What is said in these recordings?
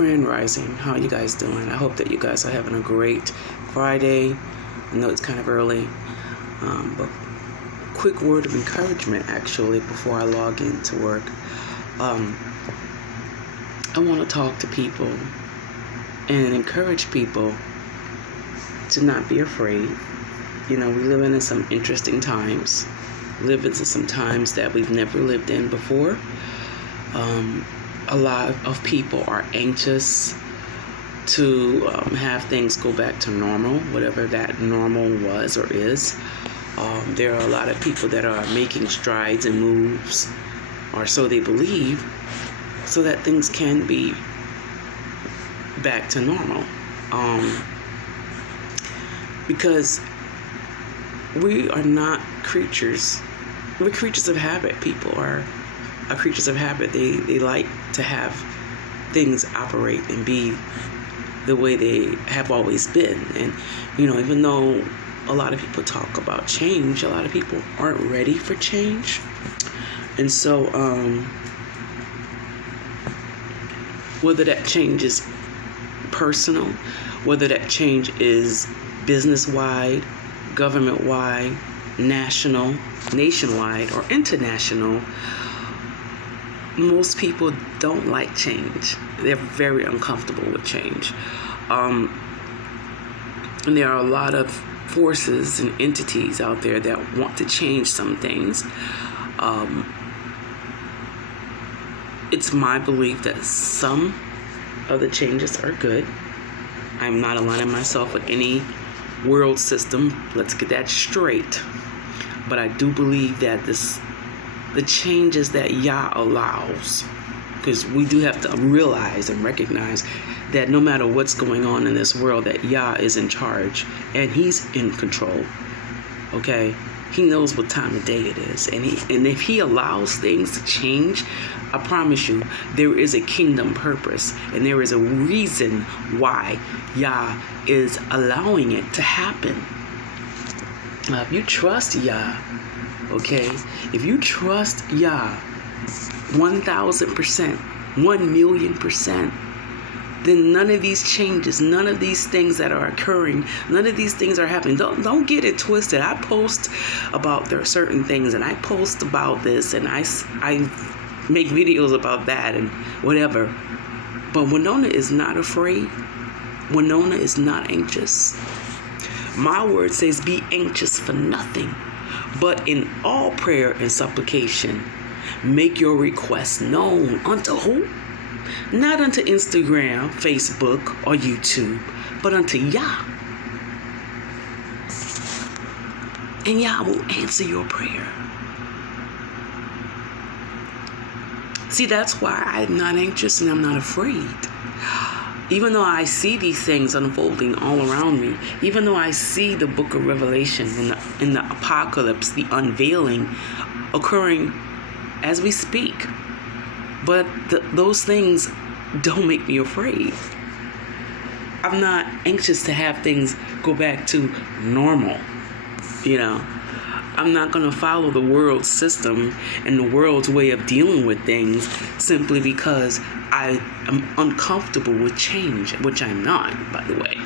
Grand Rising. How are you guys doing? I hope that you guys are having a great Friday. I know it's kind of early, but quick word of encouragement actually before I log into work. I want to talk to people and encourage people to not be afraid. You know, we live in some interesting times. Live into some times that we've never lived in before. A lot of people are anxious to have things go back to normal, whatever that normal was or is. There are a lot of people that are making strides and moves, or so they believe, so that things can be back to normal. Because we are not creatures. We're creatures of habit. People are creatures of habit. They like to have things operate and be the way they have always been. And, you know, even though a lot of people talk about change, a lot of people aren't ready for change. And so, whether that change is personal, whether that change is business-wide, government-wide, nationwide, or international, most people don't like change. They're very uncomfortable with change. And there are a lot of forces and entities out there that want to change some things. It's my belief that some of the changes are good. I'm not aligning myself with any world system. Let's get that straight. But I do believe that the changes that Yah allows, because we do have to realize and recognize that no matter what's going on in this world, that Yah is in charge and He's in control. Okay? He knows what time of day it is. And if He allows things to change, I promise you, there is a kingdom purpose. And there is a reason why Yah is allowing it to happen. Now, if you trust Yah, okay? If you trust Yah 1,000%, 1,000,000%, then none of these changes, none of these things that are occurring, none of these things are happening. Don't get it twisted. I post about there are certain things, and I post about this, and I make videos about that and whatever. But Winona is not afraid. Winona is not anxious. My word says, be anxious for nothing, but in all prayer and supplication, make your requests known unto who? Not unto Instagram, Facebook, or YouTube, but unto Yah. And Yah will answer your prayer. See, that's why I'm not anxious and I'm not afraid. Even though I see these things unfolding all around me, even though I see the book of Revelation in the apocalypse, the unveiling occurring as we speak, but those things don't make me afraid. I'm not anxious to have things go back to normal. You know, I'm not going to follow the world system and the world's way of dealing with things simply because I am uncomfortable with change, which I'm not, by the way.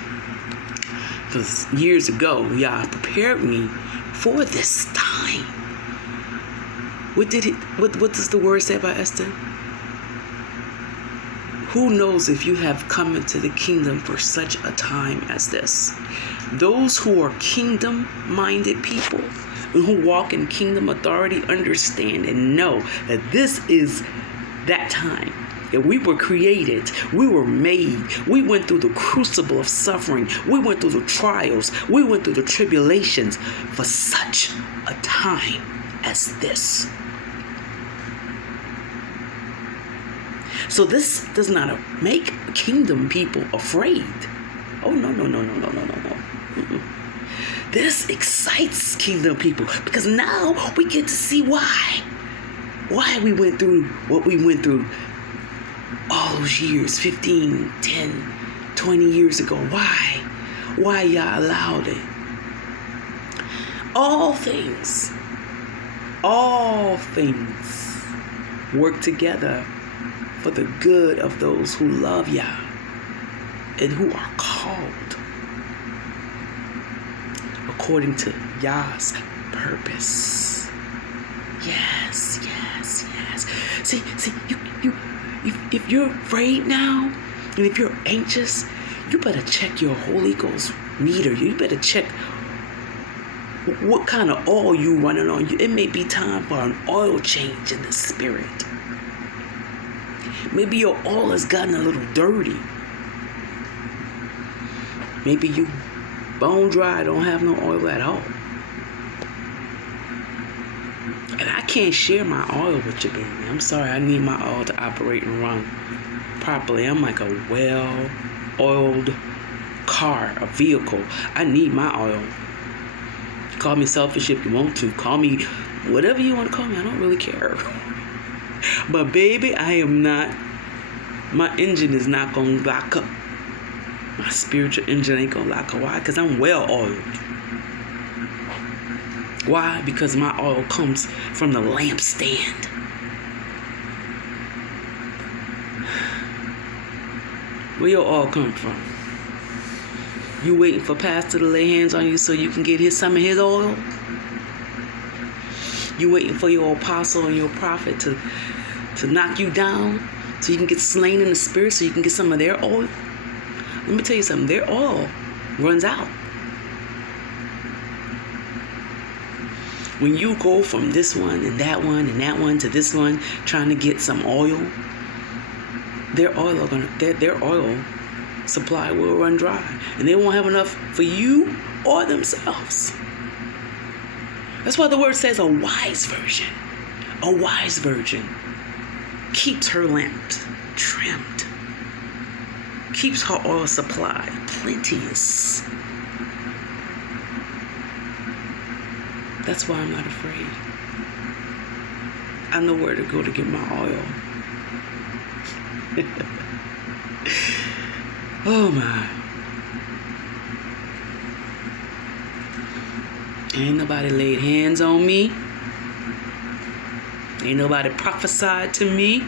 Because years ago, Yah prepared me for this time. What does the word say about Esther? Who knows if you have come into the kingdom for such a time as this? Those who are kingdom-minded people and who walk in kingdom authority understand and know that this is that time. That we were created, we were made, we went through the crucible of suffering, we went through the trials, we went through the tribulations for such a time as this. So this does not make kingdom people afraid. Oh, no. Mm-mm. This excites kingdom people because now we get to see why we went through what we went through all those years, 15, 10, 20 years ago. Why Yah allowed it. All things work together for the good of those who love Yah and who are called according to Yah's purpose. Yes. See, if you're afraid now, and if you're anxious, you better check your Holy Ghost meter. You better check what kind of oil you running on. It may be time for an oil change in the spirit. Maybe your oil has gotten a little dirty. Maybe you bone dry, don't have no oil at all. And I can't share my oil with you, baby. I'm sorry, I need my oil to operate and run properly. I'm like a well-oiled car, a vehicle. I need my oil. Call me selfish if you want to. Call me whatever you want to call me. I don't really care. But baby, I am not. My engine is not going to lock up. My spiritual engine ain't going to lock up. Why? Because I'm well-oiled. Why? Because my oil comes from the lampstand. Where your oil come from? You waiting for Pastor to lay hands on you so you can get some of his oil? You waiting for your apostle and your prophet to knock you down so you can get slain in the spirit so you can get some of their oil? Let me tell you something. Their oil runs out. When you go from this one and that one and that one to this one trying to get some oil, their oil supply will run dry, and they won't have enough for you or themselves. That's why the word says a wise virgin keeps her lamps trimmed, keeps her oil supply plenteous. That's why I'm not afraid. I know where to go to get my oil. Oh my. Ain't nobody laid hands on me. Ain't nobody prophesied to me.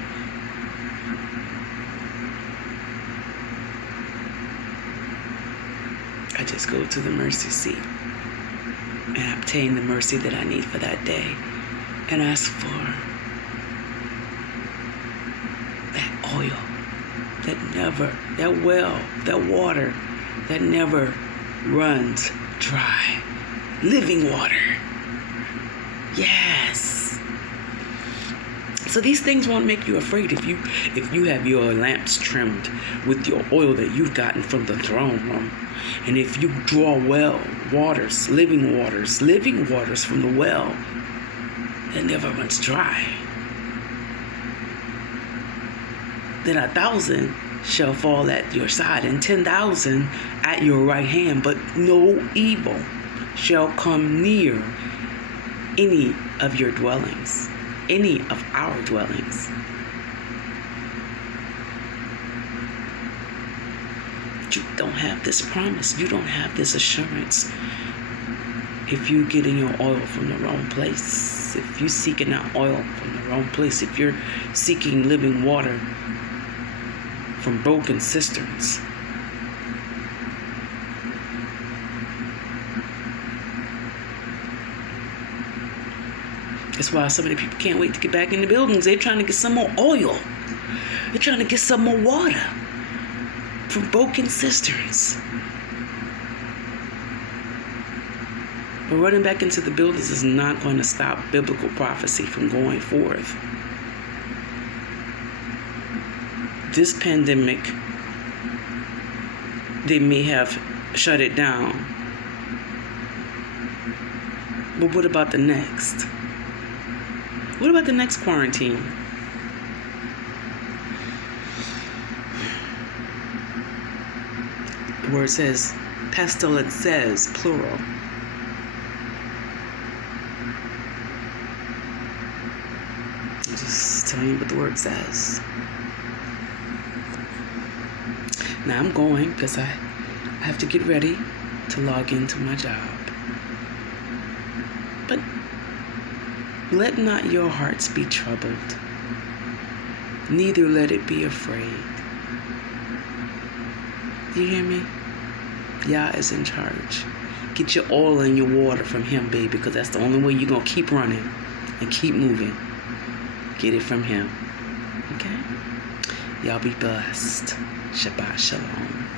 I just go to the mercy seat and obtain the mercy that I need for that day and ask for that oil, that water that never runs dry. Living water. Yes. So these things won't make you afraid if you have your lamps trimmed with your oil that you've gotten from the throne room. And if you draw living waters from the well that never runs dry, then 1,000 shall fall at your side and 10,000 at your right hand, but no evil shall come near any of your dwellings, any of our dwellings. You don't have this promise. You don't have this assurance if you get in your oil from the wrong place. If you're seeking out oil from the wrong place. If you're seeking living water from broken cisterns. That's why so many people can't wait to get back in the buildings. They're trying to get some more oil. They're trying to get some more water from broken cisterns. But running back into the buildings is not going to stop biblical prophecy from going forth. This pandemic, they may have shut it down. But what about the next? What about the next quarantine? Where it says pestilence, plural. I'm just telling you what the word says. Now I'm going because I have to get ready to log into my job. But let not your hearts be troubled. Neither let it be afraid. You hear me? Yah is in charge. Get your oil and your water from him, baby, because that's the only way you're going to keep running and keep moving. Get it from him. Okay? Y'all be blessed. Shabbat shalom.